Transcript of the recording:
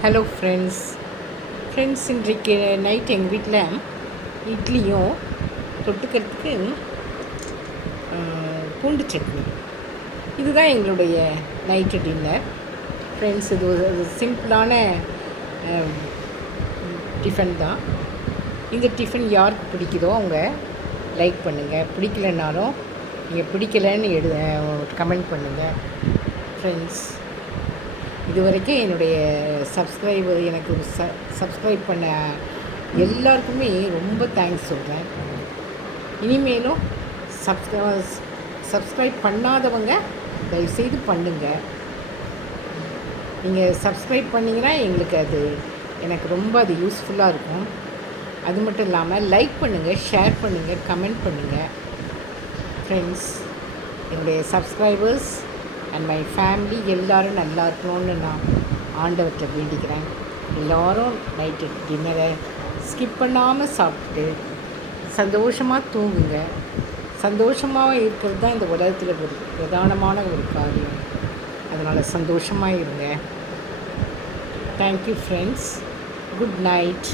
Hello friends இன்றைக்கு night எங்கள் வீட்டில் இட்லியும் தொட்டுக்கிறதுக்கு பூண்டு சட்னி. இதுதான் எங்களுடைய நைட்டு டின்னர். ஃப்ரெண்ட்ஸ், இது ஒரு சிம்பிளான டிஃபன் தான். இந்த டிஃபன் யாருக்கு பிடிக்குதோ அவங்க லைக் பண்ணுங்கள், பிடிக்கலனாலும் நீங்கள் பிடிக்கலன்னு கமெண்ட் பண்ணுங்கள். ஃப்ரெண்ட்ஸ், இது வரைக்கும் என்னுடைய சப்ஸ்கிரைபர் எனக்கு சப்ஸ்கிரைப் பண்ண எல்லாருக்குமே ரொம்ப தேங்க்ஸ் சொல்கிறேன். இனிமேலும் சப்ஸ்கிரைப் பண்ணாதவங்க தயவுசெய்து பண்ணுங்கள். நீங்கள் சப்ஸ்கிரைப் பண்ணிங்கன்னா எங்களுக்கு எனக்கு ரொம்ப யூஸ்ஃபுல்லாக இருக்கும். அது மட்டும் இல்லாமல் லைக் பண்ணுங்கள், ஷேர் பண்ணுங்கள், கமெண்ட் பண்ணுங்கள். ஃப்ரெண்ட்ஸ், என்னுடைய சப்ஸ்கிரைபர்ஸ் அண்ட் மை ஃபேமிலி எல்லோரும் நல்லா இருக்கணும்னு நான் ஆண்டவர்கிட்ட வேண்டிக்கிறேன். எல்லோரும் நைட்டு டின்னரை ஸ்கிப் பண்ணாமல் சாப்பிட்டு சந்தோஷமாக தூங்குங்க. சந்தோஷமாக இருக்கிறது தான் இந்த உலகத்தில் ஒரு பிரதானமான ஒரு காரியம். அதனால் சந்தோஷமாக இருங்க. Thank you friends. Good night.